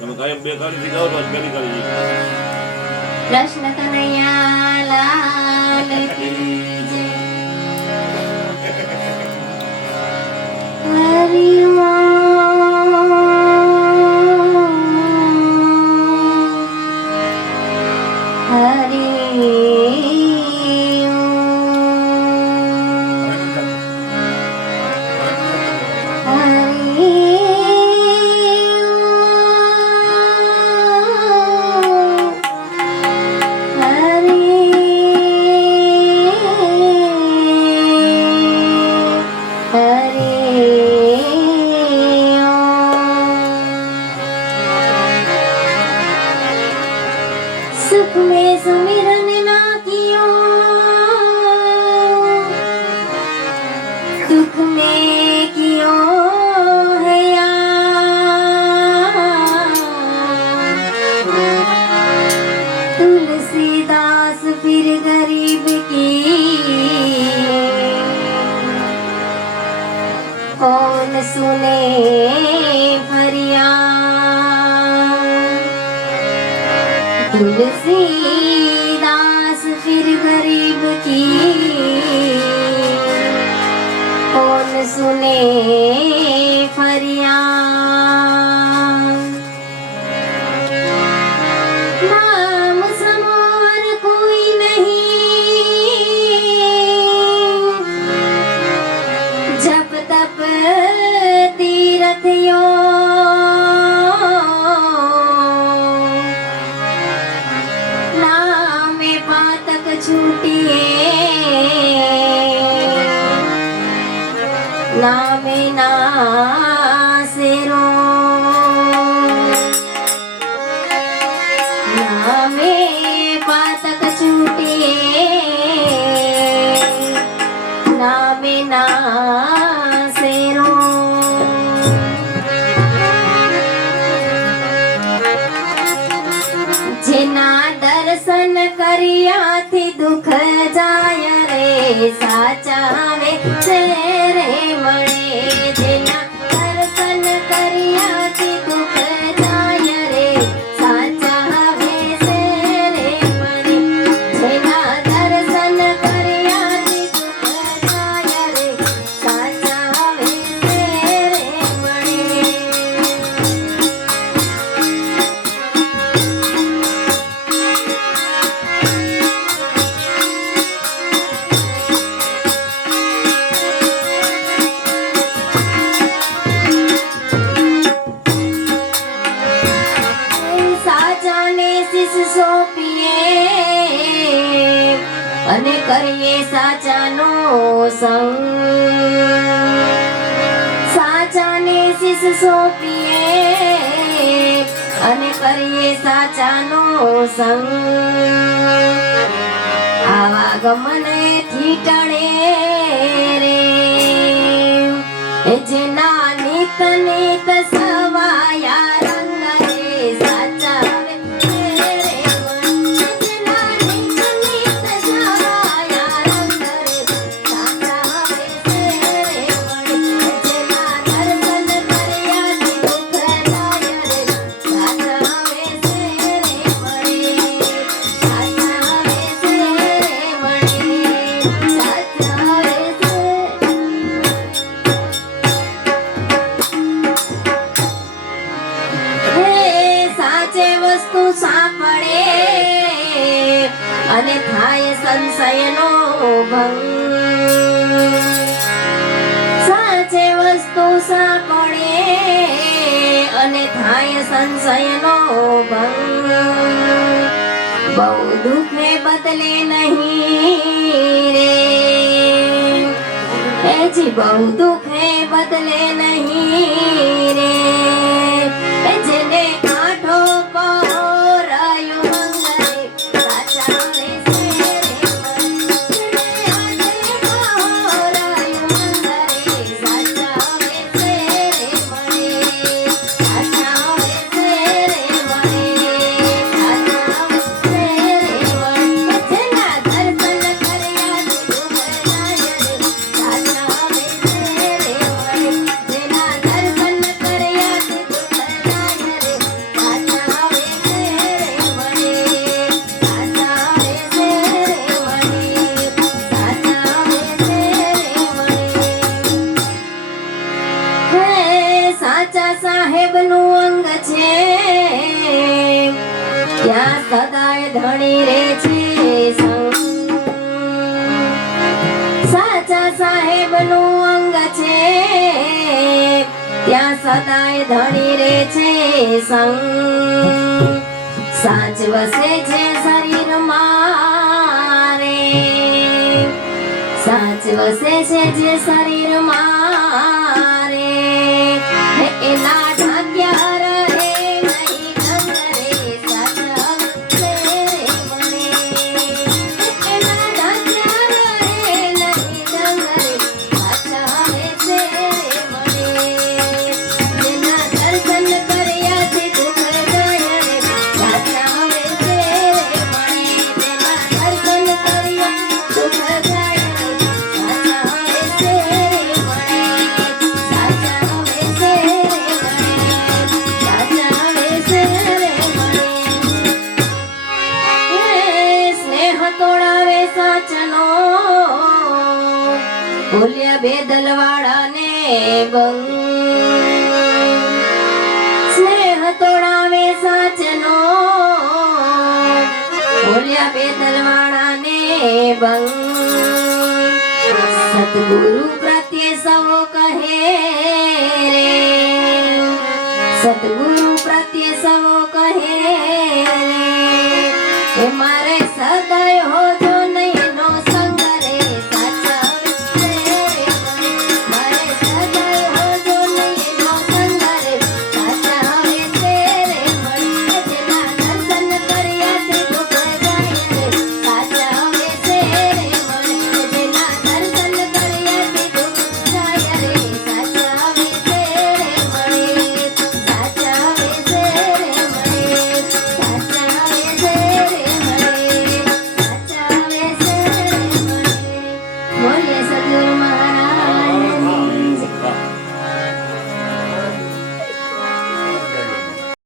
તમે કાયમ બે કાળીથી ગાઓ તો પહેલી કાળી કૃષ્ણ કનૈયા લાલ કી જય. હરિ ઓમ. હરિ सुख में सुमिरन ना कियो, दुख में कियो है यार। तुलसीदास फिर गरीब की कौन सुने फरियाद। तुलसीदास फिर गरीब की कौन सुने फरियाद। नाम समोर कोई नहीं, जप तप तीरथ छूटिए नामे नासेरो, नामे पातक छूटिए नामे नासेरो। जेना दर्शन करिया थी दुख जाय रे, साचा वे तेरे मणे। जेना दर्शन करिया थी दुख जाय रे, साचा वे तेरे मणे। जेना दर्शन करिया थी दुख जाय रे, साचा वे तेरे मणे। સોંપીએ અને કરીએ સાચાનો સંગ। સાચાને શીશ સોંપીએ અને કરીએ સાચાનો સંગ। આવા ગમનેથી ટળે રે જેના નિત નિત સવાયા રંગ રે, સાચા વસ્તુ સાંભળે અને થાય સંશયનો ભંગ। સાચે વસ્તુ સાંભળે અને થાય સંશયનો ભંગ। બહુ દુઃખે બદલે નહીં રે, જી બહુ દુઃખે બદલે નહીં રે, જેને આઠો પહોરાયું મંગરે, સાચા વે તેરે મણે। જેને આઠે પહોરાયું મંગરે, સાચા વે તેરે મણે, સાચા વે તેરે મણે, સાચા વે તેરે મણે। જેના દર્શન કર્યા દુઃખ જાય રે, સાચા વે તેરે મણે। જેના દર્શન સાચા સાહેબનું અંગ છે ત્યાં સદાય ધણી રે છે સંગ. સાચા સાહેબનું અંગ છે ત્યાં સદાય ધણી રે છે સંગ. સાચ વસે છે શરીર મારે, સાચ વસે છે જે શરીર મારે એના ઢાંક્યા રહે નહીં ડંગરે સાચા વસે રે મને. એના ઢાંક્યા રહે નહીં ડંગરે સાચા વસે રે મને. જેના દર્શન કર્યાથી દુઃખ જાય રે સાચા વસે રે મને. જેના દર્શન કર્યા દુઃખ જાય રે સાચા વસે રે મને. સાચા વસે રે મને. સાચા વસે રે મને. સ્નેહ તોડાવે સાચનો ભૂલ્યા બેદલવાળાને બંગ. સ્નેહ તોડાવે સાચનો ભૂલ્યા બેદલવાળાને બંગ. સતગુરુ પ્રત્યે સૌ કહે રે, સતગુરુ પ્રત્યે સૌ કહે